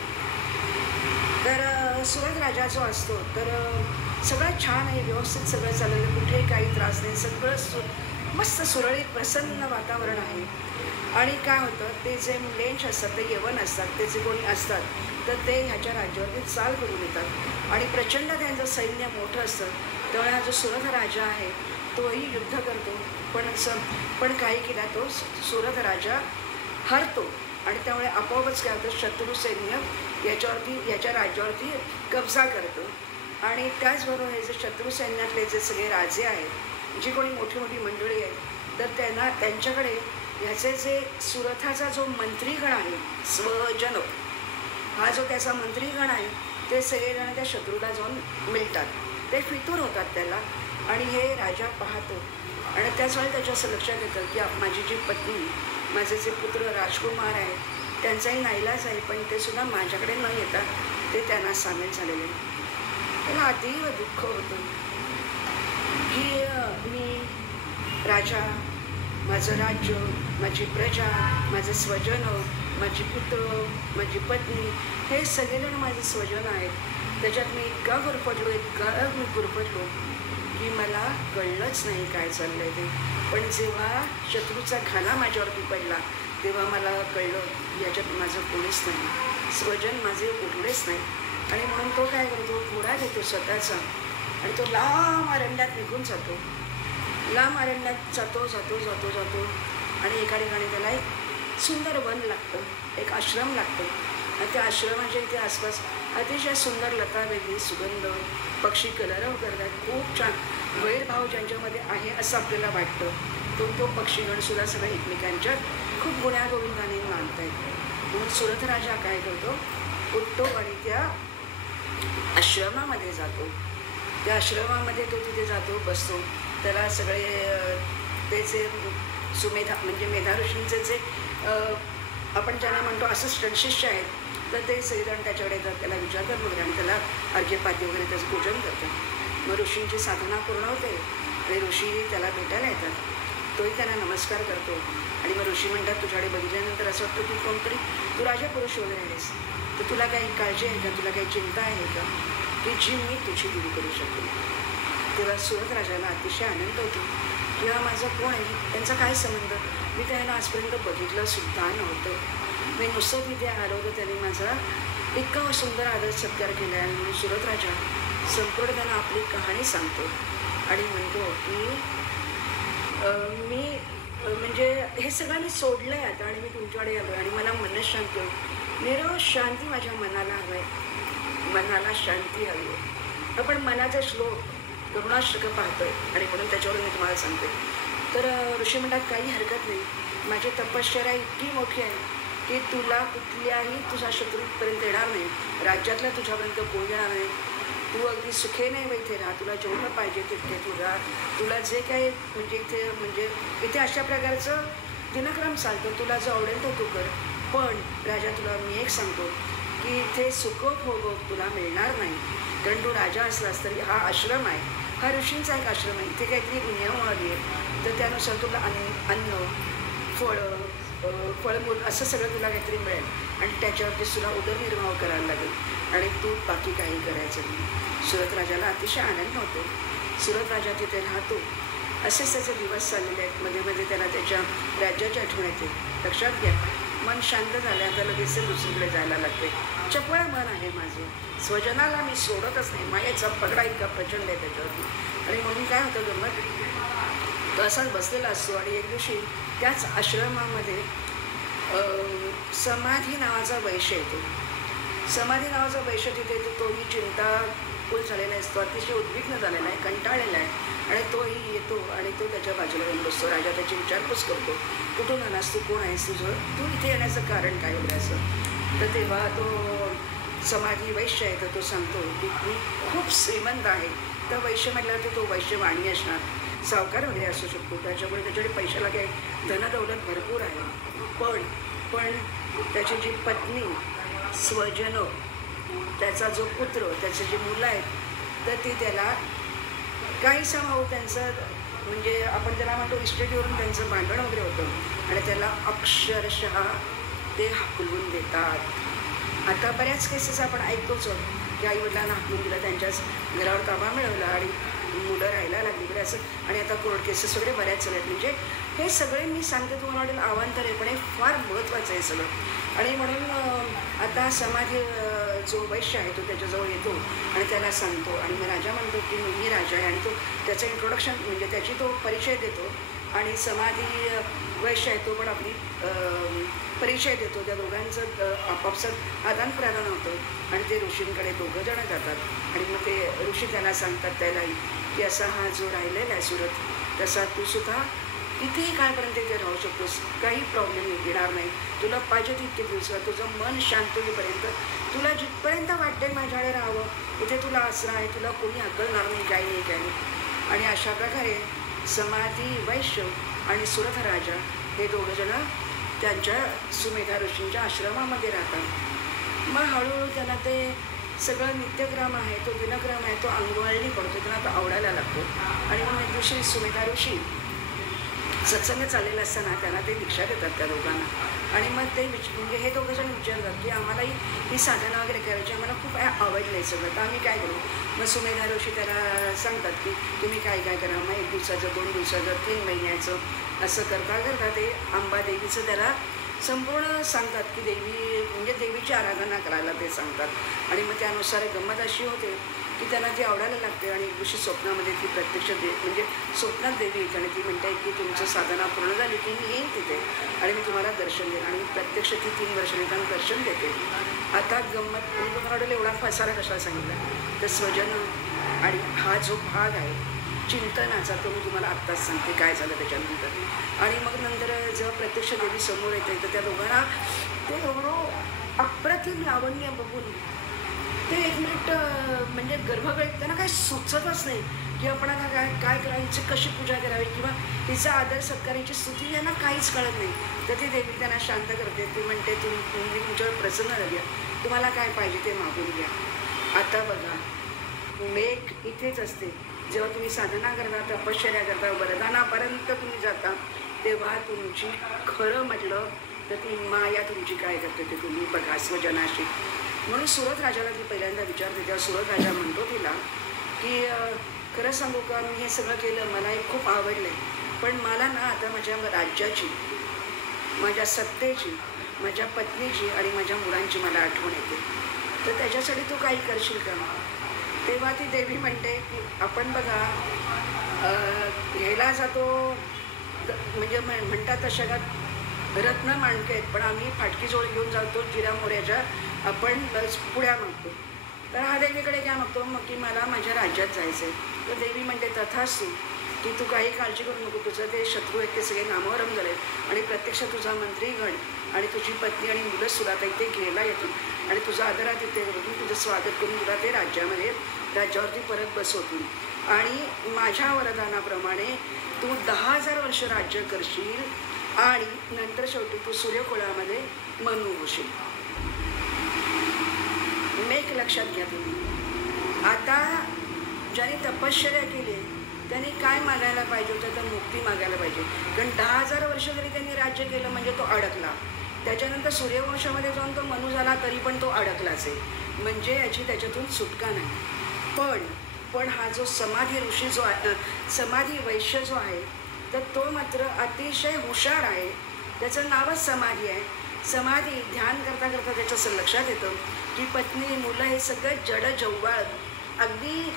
तर सुरथ राजा जो असतो तर सगळं छान आहे, व्यवस्थित सगळं चाललेलं, कुठेही काही त्रास नाही, सगळं मस्त सुरळीत प्रसन्न वातावरण आहे. आणि काय होतं, ते जे लेंच असतात, ते यवन असतात, ते जे कोणी असतात तर ते ह्याच्या राज्यावरती चाल करून येतात आणि प्रचंड त्यांचं सैन्य मोठं असतं. त्यामुळे हा जो सुरथ राजा आहे तोही युद्ध करतो, पण काही केला तो सुरथ राजा हरतो आणि त्यामुळे आपोआपच काय होतं, शत्रू सैन्य याच्या राज्यावरती कब्जा करतं. आणि त्याचबरोबर हे जे शत्रू सैन्यातले जे सगळे राजे आहेत, जी कोणी मोठी मोठी मंडळी आहेत, तर त्यांच्याकडे ह्याचे जे सुरथाचा जो मंत्रीगण आहे, स्वजन हा जो त्याचा मंत्रीगण आहे, ते सगळेजण त्या शत्रूला जाऊन मिळतात, ते फितूर होतात त्याला. आणि हे राजा पाहतो आणि त्याच वेळी त्याच्या असं लक्षात येतं की माझी जी पत्नी, माझे जे पुत्र राजकुमार आहेत, त्यांचाही नाईलाज आहे, पण ते सुद्धा माझ्याकडे न येता ते त्यांना सामील झालेले. त्याला अतीव दुःख होतं की मी राजा, माझं राज्य, माझी प्रजा, माझे स्वजन, माझी पुत्र, माझी पत्नी हे सगळेजण माझे स्वजन आहेत, त्याच्यात मी इतका गुरफटलो की मला कळलंच नाही काय चाललं आहे ते. पण जेव्हा शत्रूचा घाला माझ्यावरती पडला तेव्हा मला कळलं की याच्यात माझं कोणीच नाही, स्वजन माझे उरलेच नाही. आणि म्हणून तो काय करतो, घोडा घेतो स्वतःचा आणि तो लांब अरण्यात निघून जातो. लांब अरण्यात जातो जातो जातो जातो आणि एका ठिकाणी त्याला एक सुंदर वन लागतं, एक आश्रम लागतो. आणि त्या आश्रमाच्या इथे आसपास अतिशय सुंदर लता वेगळी सुगंध, पक्षी कलरव करतात, खूप छान वैरभाव ज्यांच्यामध्ये आहे असं आपल्याला वाटतं. तो पक्षीगणसुद्धा सगळे एकमेकांच्या खूप गुण्यागोविंदाने मानत आहेत. म्हणून सुरथ राजा काय करतो, उठतो आणि त्या आश्रमामध्ये जातो. त्या आश्रमामध्ये तो तिथे जातो, बसतो. त्याला सगळे त्याचे सुमेधा म्हणजे मेधा ऋषींचे जे आपण ज्यांना म्हणतो असिस्टंट शिष्य आहेत, तर ते सगळेजण त्याच्याकडे येतात, त्याला विचारतात वगैरे आणि त्याला अर्घ्यपाद्य वगैरे त्याचं पूजन करतात. मग ऋषींची साधना पूर्ण होते आणि ऋषी त्याला भेटायला येतात. तोही त्यांना नमस्कार करतो आणि मग ऋषी म्हणतात, तुझ्याकडे बघितल्यानंतर असं वाटतं की कोणतरी तू राजपुरुष वगैरे आहेस, तर तुला काही काळजी आहे का, तुला काही चिंता आहे का की जी मी तुझी दूर करू शकतो. तेव्हा सुरथ राजाला अतिशय आनंद होतो की हा माझा कोण आहे, त्यांचा काय संबंध, मी त्यांना आजपर्यंत बघितलं सुद्धा नव्हतं. मी नुसतं तिथे आलो तर त्यांनी माझा इतका सुंदर आदर सत्कार केला आहे. म्हणून सुरथ राजा संपूर्ण त्यांना आपली कहाणी सांगतो आणि म्हणतो की मी म्हणजे हे सगळं मी सोडलं आहे आता आणि मी तुमच्याकडे आलो आणि मला मनशांती हवी, निरव शांती माझ्या मनाला हवं आहे, मनाला शांती हवी आहे. आपण मनाचा श्लोक करुणाष्टक पाहतोय आणि म्हणून त्याच्यावरून मी तुम्हाला सांगते. तर ऋषी म्हणतात काही हरकत नाही, माझी तपश्चर्या इतकी मोठी आहे की तुला कुठल्याही तुझा शत्रूपर्यंत येणार नाही, राज्यातला तुझ्यापर्यंत कोणी येणार नाही. तू अगदी सुखेने इथे राहा, तुला जेवढं पाहिजे तिथे तू राहा, तुला जे काही म्हणजे इथे अशा प्रकारचं दिनक्रम चालतो, तुला जो आवडेल तो तू कर. पण राजा तुला मी एक सांगतो की इथे सुखभोग तुला मिळणार नाही, कारण तू राजा असलास तरी हा आश्रम आहे, हा ऋषींचा एक आश्रम आहे, इथे काहीतरी नियमावली आहे, तर त्यानुसार तुला अन्न फळमूल असं सगळं तुला काहीतरी मिळेल आणि त्याच्यावरती तुला उदरनिर्वाह करायला लागेल आणि तू बाकी काही करायचं नाही. सुरथ राजाला अतिशय आनंद होतो. सुरथ राजा तिथे राहतो. असेच त्याचे दिवस चाललेले आहेत. मध्ये मध्ये त्याला त्याच्या राज्याची आठवण येते. लक्षात घ्या, मन शांत झालं, आता लगेच दुसरीकडे जायला लागते. चपळ मन आहे माझं, स्वजनाला मी सोडतच नाही, मायेचा पगडा इतका प्रचंड आहे त्याच्यावरती. आणि म्हणून काय होतं गमत, तो असाच बसलेला असतो आणि एक दिवशी त्याच आश्रमामध्ये समाधी नावाचा वैश्य येतो. समाधी नावाचा वैश्य तिथे येतो. तोही चिंताकुल झालेला असतो, अतिशय उद्विग्न झालेला आहे, कंटाळलेला आहे आणि तोही येतो आणि तो त्याच्या बाजूला येऊन बसतो. राजा त्याची विचारपूस करतो, कुठून आलास तू, कोण आहेस, तू इथे येण्याचं कारण काय होतं असं. तर तेव्हा तो समाधी वैश्य आहे, तर तो सांगतो की मी खूप श्रीमंत आहे. तर वैश्य म्हटल्यावर तो वैश्य वाणी असणार, सावकार वगैरे असू शकतो, त्याच्यामुळे त्याच्याकडे पैशाला काही धनदौलत भरपूर आहे. पण त्याची जी पत्नी, स्वजन, त्याचा जो पुत्र, त्याचे जे मुलं आहेत, तर ती त्याला काही समाव त्यांचं म्हणजे आपण त्याला म्हणतो इस्टेटीवरून त्यांचं भांडण वगैरे होतं आणि त्याला अक्षरशः ते हाकलून देतात. आता बऱ्याच केसेस आपण ऐकतोच की आईवडिलांना हाकलून दिलं, त्यांच्याच घरावर ताबा मिळवला आणि मुलं राहायला लागली बरं असं. आणि आता कोर्ट केसेस वगैरे बऱ्याच चालत. म्हणजे हे सगळे मी सांगते तुम्हाला वाटेल अवांतर आहे, पण हे फार महत्त्वाचं आहे सगळं. आणि म्हणून आता समाधी जो वैश्य आहे तो त्याच्याजवळ येतो आणि त्याला सांगतो आणि मग राजा म्हणतो की मी राजा आहे आणि तो त्याचं इंट्रोडक्शन म्हणजे त्याची तो परिचय देतो आणि समाधी वैश्य आहे तो पण आपली परिचय देतो. त्या दोघांचं आपापसात आदानप्रदान होतं आणि ते ऋषींकडे दोघं जण जातात आणि मग ते ऋषी त्याला सांगतात त्यालाही की असा हा जो राहिलेला आहे सुरत, तसा तू सुद्धा कितीही काळपर्यंत इथे राहू शकतोस, काही प्रॉब्लेम येणार नाही, तुला पाहिजे तितके दिवस, तुझं मन शांत होईपर्यंत तुला जिथपर्यंत वाटते माझ्याकडे राहावं, इथे तुला आसरा आहे, तुला कोणी हकलणार नाही, काही नाही काही नाही. आणि अशा प्रकारे समाधी वैश्य आणि सुरथ राजा हे दोघंजणं त्यांच्या सुमेधा ऋषींच्या आश्रमामध्ये राहतात. मग हळूहळू त्यांना ते सगळं नित्यक्रम आहे, तो दिनक्रम आहे, तो अंगवळणी पडतो, त्यांना तो आवडायला लागतो. आणि मग एक दिवशी सुमेधा ऋषी सत्संग चाललेला असताना त्यांना ते दीक्षा देतात त्या दोघांना. आणि मग ते म्हणजे हे दोघं जण विचारतात की आम्हालाही ही साधना वगैरे करायची, आम्हाला खूप आवडलं आहे सगळं, तर आम्ही काय करू. मग सुमेधा ऋषी त्याला सांगतात की तुम्ही काय काय करा. मग 1 दिवसाचं, 2 दिवसाचं, 3 महिन्याचं असं करता करता ते अंबादेवीचं त्याला संपूर्ण सांगतात की देवी म्हणजे देवीची आराधना करायला ते सांगतात आणि मग त्यानुसार गंमत अशी होते की त्यांना ती आवडायला लागते आणि एक दिवशी स्वप्नामध्ये ती प्रत्यक्ष म्हणजे स्वप्नात देवी येते आणि ती म्हणते की तुमचं साधना पूर्ण झाली की मी येईन तिथे आणि मी तुम्हाला दर्शन देईन आणि प्रत्यक्ष ती 3 वर्षांनी त्यांना दर्शन देते. आता गंमत मी तुम्हाला वाटेल एवढा फसारा कशाला सांगितला तर स्वजन आणि हा जो भाग आहे चिंतनाचा तो मी तुम्हाला आत्ताच सांगते काय झालं त्याच्यानंतर. आणि मग नंतर जेव्हा प्रत्यक्ष देवी समोर येते तर त्या दोघांना ते एवढं अप्रतिम लावण्य बघून ते एक मिनिट म्हणजे गर्भगळीत त्यांना काही सुचतच नाही की आपण आता काय करायची, कशी पूजा करावी किंवा तिचा आदर सत्काराची स्तुती यांना काहीच कळत नाही. तर ती देवी त्यांना शांत करते. ती म्हणते तुम्ही तुमच्यावर प्रसन्न झाली, तुम्हाला काय पाहिजे ते मागून घ्या. आता बघा मेघ इथेच असते. जेव्हा तुम्ही साधना करता, तपश्चर्या करता, वरदानापर्यंत तुम्ही जाता तेव्हा तुमची खरं म्हटलं तर ती माया तुमची काय करते ते तुम्ही बघा स्वजनाशी. म्हणून सुरत राजाला ती पहिल्यांदा विचारते. तेव्हा सुरत राजा म्हणतो तिला की खरं सांगू का मी हे सगळं केलं, मला हे खूप आवडलं आहे, पण मला ना आता माझ्या राज्याची, माझ्या सत्तेची, माझ्या पत्नीची आणि माझ्या मुलांची मला आठवण येते, तर त्याच्यासाठी तू काही करशील का. तेव्हा ती देवी म्हणते की आपण बघा घ्यायला जातो म्हणजे म्हणतात तशा रत्न माणके आहेत, पण आम्ही फाटकी जोड घेऊन जातो जिऱ्या मोऱ्याच्या, आपण पुड्या मागतो. तर हा देवीकडे काय मागतो मग की मला माझ्या राज्यात जायचं आहे. तर देवी म्हणते तथास्तु की तू काही काळजी करू नको, तुझं ते शत्रू आहेत ते सगळे नामोहरम झाले आणि प्रत्यक्ष तुझा मंत्रीगण आणि तुझी पत्नी आणि मुलं सुद्धा आता इथे घ्यायला येतील आणि तुझा आदरात इथे करून तुझं स्वागत करून तुला ते राज्यावरती परत बसवतील आणि माझ्या वरदानाप्रमाणे तू 10,000 वर्ष राज्य करशील आणि नंतर शेवटी तू सूर्यकुळामध्ये मनु होशील. मेक लक्षात घ्या तुम्ही. आता ज्याने तपश्चर्या केली त्यांनी काय मागायला पाहिजे होतं तर मुक्ती मागायला पाहिजे. कारण 10,000 वर्ष जरी त्यांनी राज्य केलं म्हणजे तो अडकला. त्याच्यानंतर सूर्यवंशामध्ये जाऊन तो मनु झाला तरी पण तो अडकलाच आहे, म्हणजे याची त्याच्यातून सुटका नाही. पण हा जो समाधी ऋषी जो आहे, समाधी वैश्य जो आहे, तर तो मात्र अतिशय हुशार आहे. त्याचं नावच समाधी आहे. समाधी ध्यान करता करता त्याच्या असं लक्षात येतं की पत्नी मुलं हे सगळं जड जव्वाळ अगदी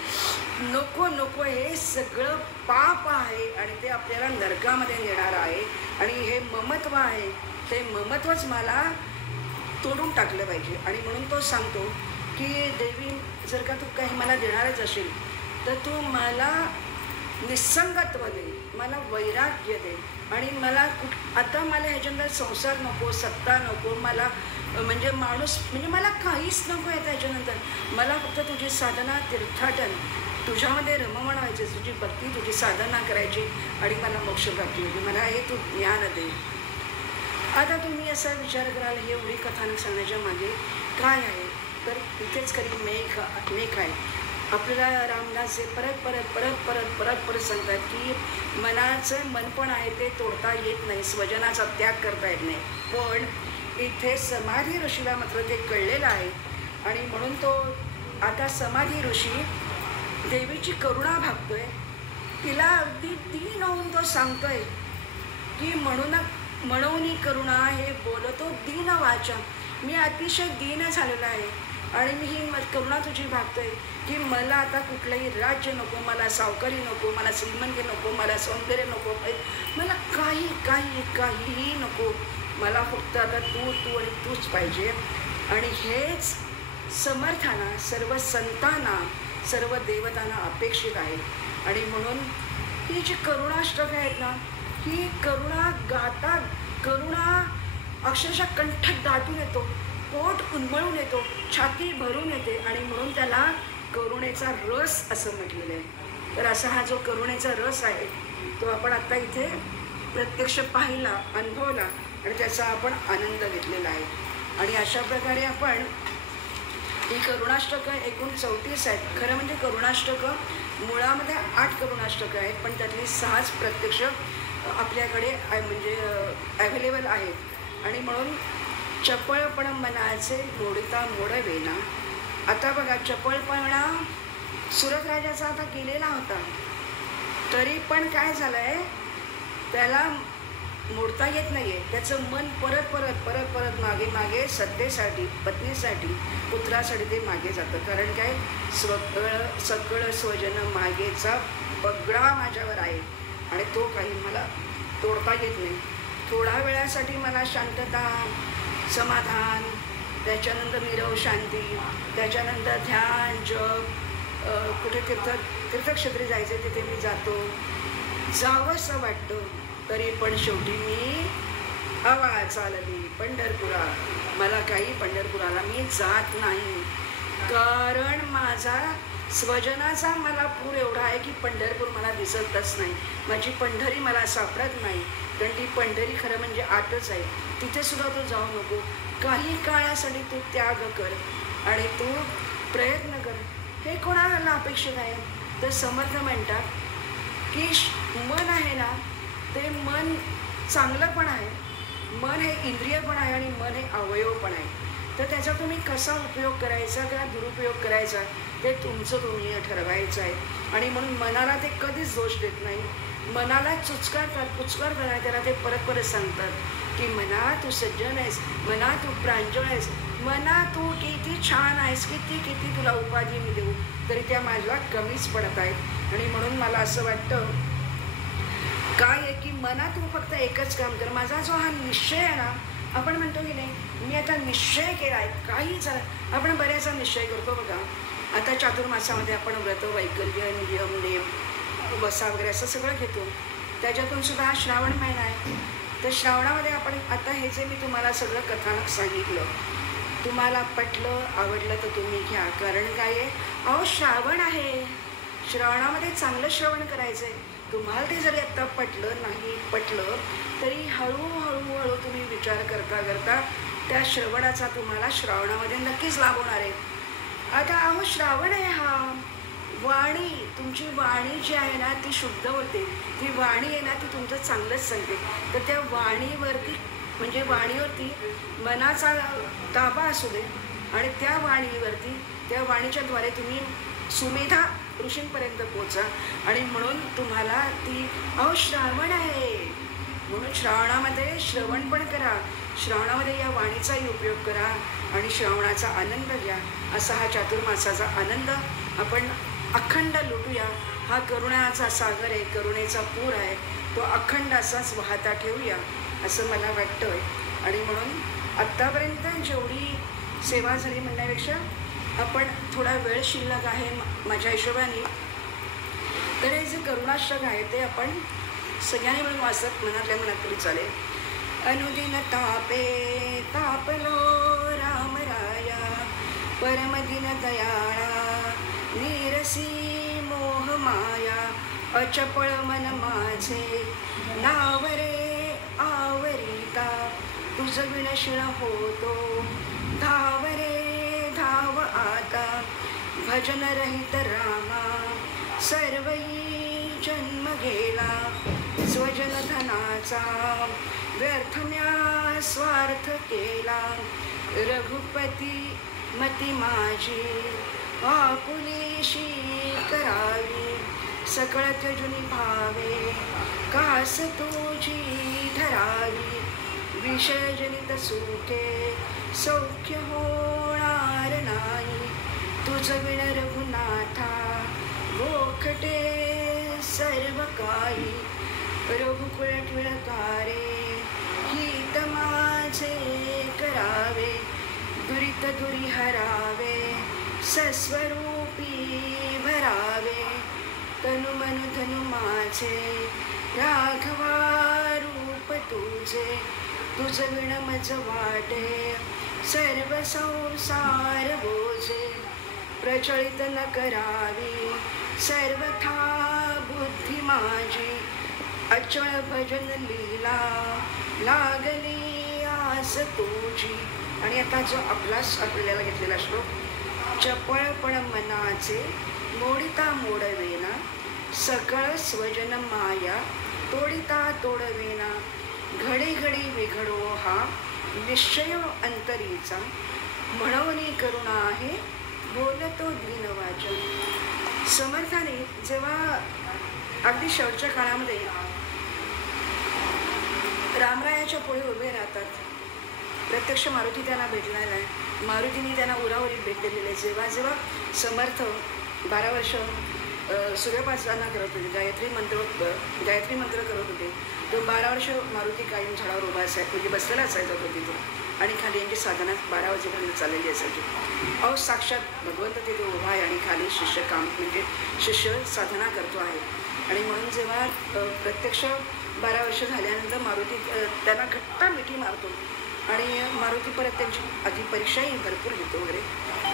नको हे सगळं पाप आहे आणि ते आपल्याला नरकामध्ये नेणार आहे आणि हे ममत्व आहे, ते ममत्वच मला तोडून टाकलं पाहिजे. आणि म्हणून तो सांगतो की देवी जर का तू काही मला देणारच असेल तर तू मला निसंगत्व दे, मला वैराग्य दे आणि मला आता मला ह्याच्यानंतर संसार नको, सत्ता नको, मला म्हणजे माणूस म्हणजे मला काहीच नको आहे. त्याच्यानंतर मला फक्त तुझी साधना तीर्थाटन तुझ्यामध्ये रममाण व्हायचे, तुझी भक्ती तुझी साधना करायची आणि मला मोक्षप्राप्ती होती, मला हे तू ज्ञान दे. आता तुम्ही असा विचार कराल हे एवढी कथानक सांगण्याच्या मागे काय आहे, तर इथेच कधी मेघ आहे. आपल्याला रामदास हे परत सांगतात की मनाचं मन पण आहे ते तोडता येत नाही, स्वजनाचा त्याग करता येत नाही. पण इथे समाधी ऋषीला मात्र ते कळलेलं आहे आणि म्हणून तो आता समाधी ऋषी देवीची करुणा भागतोय. तिला अगदी दीन होऊन तो सांगतोय की म्हणून करुणा हे बोलतो दीन वाचा, मी अतिशय दीन झालेला आहे आणि मी ही करुणा तुझी भागतोय की मला आता कुठलंही राज्य नको, मला सावकारी नको, मला श्रीमंती नको, मला सौंदर्य नको, मला काहीही नको, मला फक्त आता तू आणि तूच पाहिजे. आणि हेच समर्थांना, सर्व संतांना, सर्व देवतांना अपेक्षित आहे. आणि म्हणून ही जी करुणाष्टक आहेत ना, ही करुणा गाता, करुणा अक्षरशः कंठात दाटून येतो, पोट उन्मळून येतो, छाती भरून येते आणि म्हणून त्याला करुणेचा रस असं म्हटलेलं आहे. तर असा हा जो करुणेचा रस आहे तो आपण आत्ता इथे प्रत्यक्ष पाहिला, अनुभवला आणि त्याचा आपण आनंद घेतलेला आहे. आणि अशा प्रकारे आपण ही करुणाष्टकं एकूण 34 आहेत. खरं म्हणजे करुणाष्टकं मुळामध्ये 8 करुणाष्टकं आहेत, पण त्यातली 6च प्रत्यक्ष आपल्याकडे म्हणजे ॲव्हेलेबल आहेत. आणि म्हणून चपळपण मनाचे मोडता मोडवेना. आता बघा चपळपणा सुरत राजाचा आता केलेला होता, तरी पण काय झालं आहे त्याला मोडता येत नाही आहे. त्याचं मन परत परत परत परत मागे मागे सत्तेसाठी, पत्नीसाठी, पुत्रासाठी ते मागे जातं. कारण काय, सगळं स्वजन मागेचा पगडा माझ्यावर आहे आणि तो काही मला तोडता येत नाही. थोडा वेळासाठी मला शांतता, समाधान, त्याच्यानंतर नीरव शांती, त्याच्यानंतर ध्यान, जप, कुठे तीर्थक्षेत्री जायचे तिथे मी जातो, जावंसं वाटतं. तरी पण शेवटी मी हवा चालली पंढरपुरा. मला काही पंढरपुराला मी जात नाही, कारण माझा स्वजनाचा मला पूर एवढा आहे की पंढरपूर मला दिसतच नाही. माझी पंढरी मला सापडत नाही, कारण ती पंढरी खरं म्हणजे आतच आहे. तिथे सुद्धा तू जाऊ नको. काही काळासाठी तू त्याग कर आणि तू प्रयत्न कर. हे कोणाला अपेक्षित आहे? तर समर्थ म्हणतात की मन आहे ना, ते मन चांगलं पण आहे. मन हे इंद्रिय पण आहे आणि मन हे अवयव पण आहे. तर त्याचा तुम्ही कसा उपयोग करायचा किंवा दुरुपयोग करायचा ते तुमचं तुम्ही ठरवायचं आहे. आणि म्हणून मनाला ते कधीच दोष देत नाही. मनाला पुचकारतात आणि त्याला ते परत परत सांगतात की मना तू सज्जन आहेस, मना तू प्रांजळ आहेस, मना तू किती छान आहेस, किती तुला उपाधी मी देऊ तरी त्या माझ्या कमीच पडत आहेत. आणि म्हणून मला असं वाटतं काय आहे की मना तू फक्त एकच काम कर. माझा जो हा निश्चय आहे ना, आपण म्हणतो की नाही मी आता निश्चय केला आहे, काही झालं. आपण बऱ्याचसा निश्चय करतो बघा. आता चातुर्मासामध्ये आपण व्रत, वैकल्य, नियम, नेम, वसा वगैरे असं सगळं घेतो. त्याच्यातून सुद्धा हा श्रावण महिना आहे. तर श्रावणामध्ये आपण आता हे जे मी तुम्हाला सगळं कथानक सांगितलं, तुम्हाला पटलं, आवडलं तर तुम्ही घ्या. कारण काय आहे, अहो श्रावण आहे, श्रावणामध्ये चांगलं श्रवण करायचं आहे. तुम्हाला ते जरी आत्ता पटलं नाही पटलं तरी हळूहळू तुम्ही विचार करता करता त्या श्रवणाचा तुम्हाला श्रावणामध्ये नक्कीच लाभ होणार आहे. आता अहो श्रावण आहे हा, वाणी, तुमची वाणी जी आहे ना ती शुद्ध होते. ती वाणी आहे ना ती तुमचं चांगलंच सांगते. तर त्या वाणीवरती म्हणजे वाणीवरती मनाचा ताबा असू दे आणि त्या वाणीवरती, त्या वाणीच्याद्वारे तुम्ही सुमेधा ऋषींपर्यंत पोचा. आणि म्हणून तुम्हाला ती श्रावण आहे म्हणून श्रावणामध्ये श्रवण पण करा, श्रावणामध्ये या वाणीचाही उपयोग करा आणि श्रावणाचा आनंद घ्या. असा हा चातुर्मासाचा आनंद आपण अखंड लुटूया. हा करुणाचा सागर आहे, करुणेचा पूर आहे, तो अखंड असाच वाहता ठेवूया असं मला वाटतं. आणि म्हणून आत्तापर्यंत जेवढी सेवा झाली म्हणण्यापेक्षा आपण थोडा वेळ शिल्लक आहे माझ्या हिशोबाने, तर हे जे करुणाष्टक आहे ते आपण सगळ्यांनी मिळून वाचत मनातल्या मनात तरी चालेल. अनुदिन तापे तापलो रामराया, परमदिन दयाळा नीरसी मोह माया, अचपळ मन माझे नावरे आवरिता, तुझ विणशिळ होतो धावरे धाव आता, भजन रहित रामा सर्वई जन्म गेला, स्वजन धनाचा व्यर्थ म्या स्वार्थ केला, रघुपती मती माझी आपुलीशी करावी, सकळ त्यजुनी भावे कास तुझी धरावी, विषयजनित सुखे सौख्य होणार नाही, तुझ विण रघुनाथा गोखटे सर्व काही, रघुकुळ टिळकारे हित माझे करावे, दुरित दुरी हरावे सस्वरूपी भरावे, तनु मनु धनु माझे राघवा रूप तुझे, तुझ विण मज वाटे सर्व संसार बोझे, प्रचलित न करावी सर्वथा बुद्धी माझी, अचळ भजन लीला लागली आस तुझी. आणि आता जो आपल्याला घेतलेला श्लोक, चपळपण मनाचे मोडिता मोडवेना, सकळ स्वजन माया तोडिता तोडवेना, घडी घडी विघडो हा निश्चय अंतरीचा, म्हणूनी करुणा आहे बोलतो द्विनवाचन. समर्थाने जेव्हा अगदी शेवटच्या काळामध्ये रामरायाच्या पुढे उभे राहतात. प्रत्यक्ष मारुती त्यांना भेटलेला आहे. मारुतीने त्यांना उरावरीत भेट दिलेली आहे. जेव्हा जेव्हा समर्थ 12 वर्ष सूर्योपासना करत होते, गायत्री मंत्र करत होते, तो 12 वर्ष मारुती कायम झाडावर उभा असायचा, म्हणजे बसलेला असायचा तो तिथे. आणि खाली यांची साधना 12 वाजेपर्यंत चाललेली असायची. अहो साक्षात भगवंत तिथे उभा आहे आणि खाली शिष्य काम म्हणजे शिष्य साधना करतो आहे. आणि म्हणून जेव्हा प्रत्यक्ष 12 वर्ष झाल्यानंतर मारुती त्यांना घट्टा मिठी मारतो आणि मारुती परत त्यांची आधी परीक्षाही भरपूर घेतो वगैरे.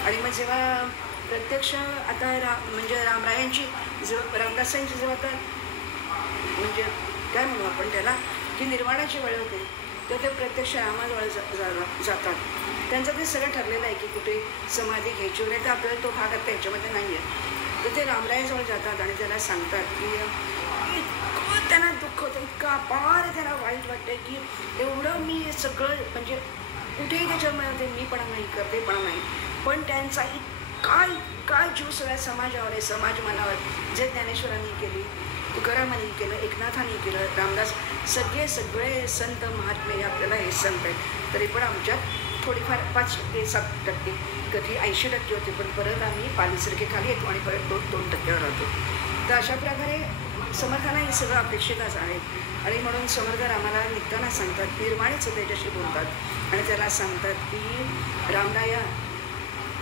आणि मग जेव्हा प्रत्यक्ष आता म्हणजे रामरायांची जेव्हा रामदासांची जेव्हा आता म्हणजे काय म्हणू आपण त्याला की निर्वाणाची वेळ होते, तर ते प्रत्यक्ष रामाजवळ जातात. त्यांचं ते सगळं ठरलेलं आहे की कुठे समाधी घ्यायची वगैरे, तर आपल्याला तो भाग आता ह्याच्यामध्ये नाही आहे. तर ते रामरायाजवळ जातात आणि त्याला सांगतात की इतकं त्यांना दुःख होतं, इतकं अपार त्यांना वाईट वाटतं की एवढं मी सगळं म्हणजे कुठेही त्याच्यामध्ये मी पण नाही करते पण नाही, पण त्यांचा इतका जीव सगळ्या समाजावर आहे, समाज मनावर, जे ज्ञानेश्वरांनी केली, तुकारामांनी केलं, एकनाथांनी केलं, रामदास, सगळे संत महात्मे हे आपल्याला हे संत आहेत. तरी पण आमच्यात थोडीफार 5%, 7%, कधी 80% होते, पण परत आम्ही पालीसारखे खाली येतो आणि परत 2% राहतो. तर अशा प्रकारे समर्थांना हे सगळं अपेक्षितच आहे. आणि म्हणून समर्थ रामाला निघताना सांगतात, निर्वाणीचं त्याच्याशी बोलतात आणि त्याला सांगतात की रामराया,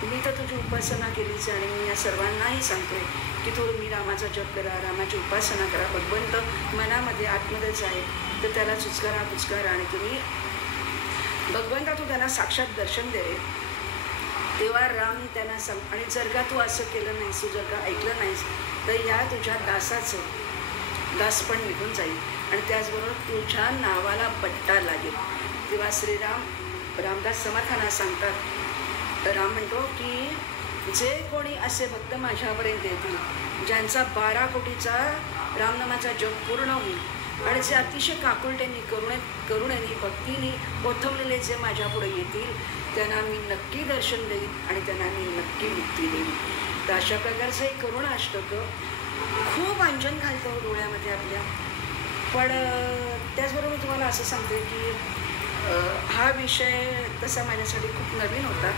मी तर तुझी उपासना केलीच आणि मी या सर्वांनाही सांगतोय की तुम्ही रामाचा जप करा, रामाची उपासना करा. भगवंत मनामध्ये आतमध्येच आहे, तर त्याला पुचकारा आणि तुम्ही भगवंता तू त्यांना साक्षात दर्शन दे. तेव्हा राम त्यांना सांग, आणि जर का तू असं केलं नाहीस, तू जर का ऐकलं नाहीस, तर या तुझ्या दासाचं दास पण निघून जाईल आणि त्याचबरोबर तुझ्या नावाला पट्टा लागेल. तेव्हा रामदास समर्थांना सांगतात, राम म्हणतो की जे कोणी असे भक्त माझ्यापर्यंत येतील, ज्यांचा 12 कोटीचा रामनामाचा जप पूर्ण होईल आणि जे अतिशय काकुलतेने करुणेने भक्तीने ओथवलेले जे माझ्यापुढे येतील, त्यांना मी नक्की दर्शन देईन आणि त्यांना मी नक्की मुक्ती देईन. तर अशा प्रकारचं एक करुणाष्टक खूप अंजन घालतं डोळ्यामध्ये आपल्या. पण त्याचबरोबर तुम्हाला असं सांगते की हा विषय तसा माझ्यासाठी खूप नवीन होता,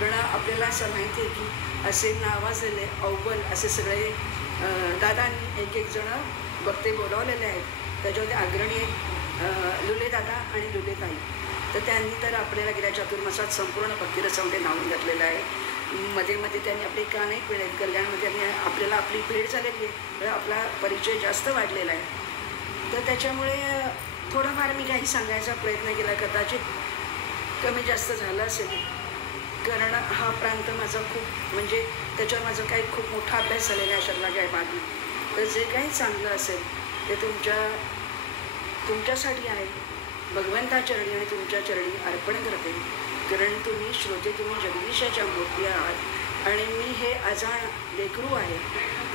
कारण आपल्याला असं माहिती आहे की असे नावाजलेले अव्वल असे सगळे दादांनी एक जण वक्ते बोलावलेले आहेत. त्याच्यामध्ये अग्रणी लुलेदादा आणि लुलेताई. तर त्यांनी तर आपल्याला गेल्या चातुर्मासात संपूर्ण भक्तिरसामध्ये नावून घातलेलं आहे. मध्ये त्यांनी आपले कानही पिळेत, कल्याणमध्ये त्यांनी आपल्याला आपली भेट झालेली आहे, आपला परिचय जास्त वाढलेला आहे. तर त्याच्यामुळे थोडंफार मी काही सांगायचा प्रयत्न केला, कदाचित कमी जास्त झालं असेल, कारण हा प्रांत माझा खूप म्हणजे त्याच्यावर माझा काही खूप मोठा अभ्यास झालेला आहे अशातला काही भागी. तर जे काही चांगलं असेल ते तुमच्यासाठी आहे, भगवंता चरणी आणि तुमच्या चरणी अर्पण करते. कारण तुम्ही श्रोते, तुम्ही जगदीशाच्या मूर्ती आहात आणि मी हे अजाण लेकरू आहे.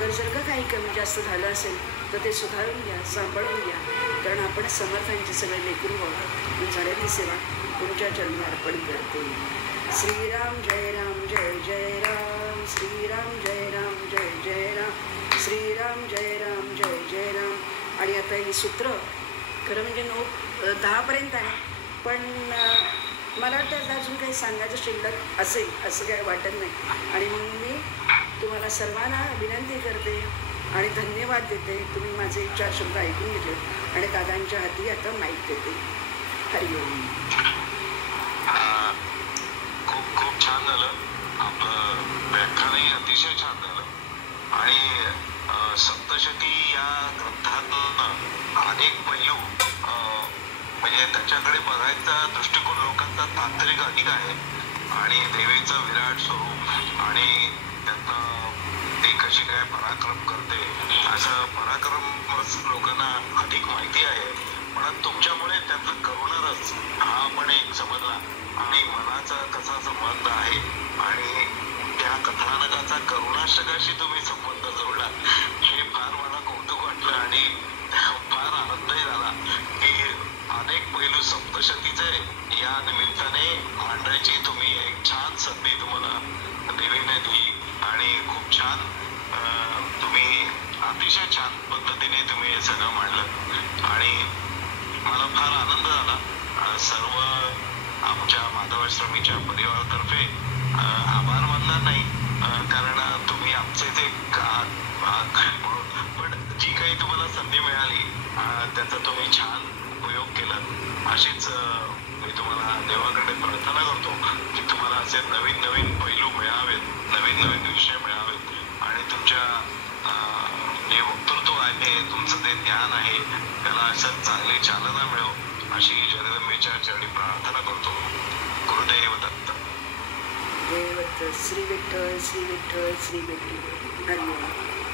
तर जर का काही कमी जास्त झालं असेल तर ते सुधारून घ्या, सांभाळून घ्या, कारण आपण समर्थांचे सगळे लेकरू आहोत. मी झालेली सेवा तुमच्या चरणी अर्पण करते. श्रीराम जय राम जय जय राम, श्रीराम जय राम जय जय राम, श्रीराम जय राम जय जय राम. आणि आता ही सूत्र खरं म्हणजे 9-10 आहे, पण मला वाटतं अजून काही सांगायचं शिल्लक असेल असं काही वाटत नाही. आणि म्हणून मी तुम्हाला सर्वांना विनंती करते आणि धन्यवाद देते. तुम्ही माझे 4 शब्द ऐकून घेतले आणि दादांच्या हाती आता माईक देते. हरिओम. खूप छान झालं आपलं व्याख्यानही अतिशय छान झालं. आणि सप्तशती या ग्रंथात अनेक पैलू म्हणजे त्याच्याकडे बघायचा दृष्टिकोन लोकांचा तांत्रिक अधिक आहे आणि देवीचं विराट स्वरूप आणि त्यातनं ती कशी काय पराक्रम करते असं पराक्रम लोकांना अधिक माहिती आहे. पण तुमच्यामुळे त्यातला करुणरस हा पण एक समजला आणि मनाचा कसा संबंध आहे आणि त्या कथानकाचा करुणाष्टकाशी तुम्ही संबंध जोडला हे फार मला कौतुक वाटलं आणि फार आनंदही झाला की अनेक पैलू सप्तशतीचे या निमित्ताने मांडायची तुम्ही एक छान संधी तुम्हाला देवीने दिली आणि खूप छान तुम्ही अतिशय छान पद्धतीने तुम्ही हे सगळं मांडलं. आणि मला फार आनंद झाला. सर्व आमच्या माधवाश्रमीच्या परिवारातर्फे आभार मानणार नाही, कारण तुम्ही आमचे जे पण जी काही तुम्हाला संधी मिळाली त्याचा तुम्ही छान उपयोग केला. अशीच मी तुम्हाला देवाकडे प्रार्थना करतो की तुम्हाला असे नवीन नवीन पैलू मिळावेत, नवीन नवीन विषय मिळावेत आणि तुमच्या जे वक्तृत्व आहे, तुमचं ते ज्ञान आहे, त्याला असं चांगली चालना मिळो अशी जगदंबेच्या चरणी प्रार्थना करतो. गुरुदेव दत्त. देवदत्त. श्री विठ्ठल, श्री विठ्ठल, श्री विठ्ठल. धन्यवाद.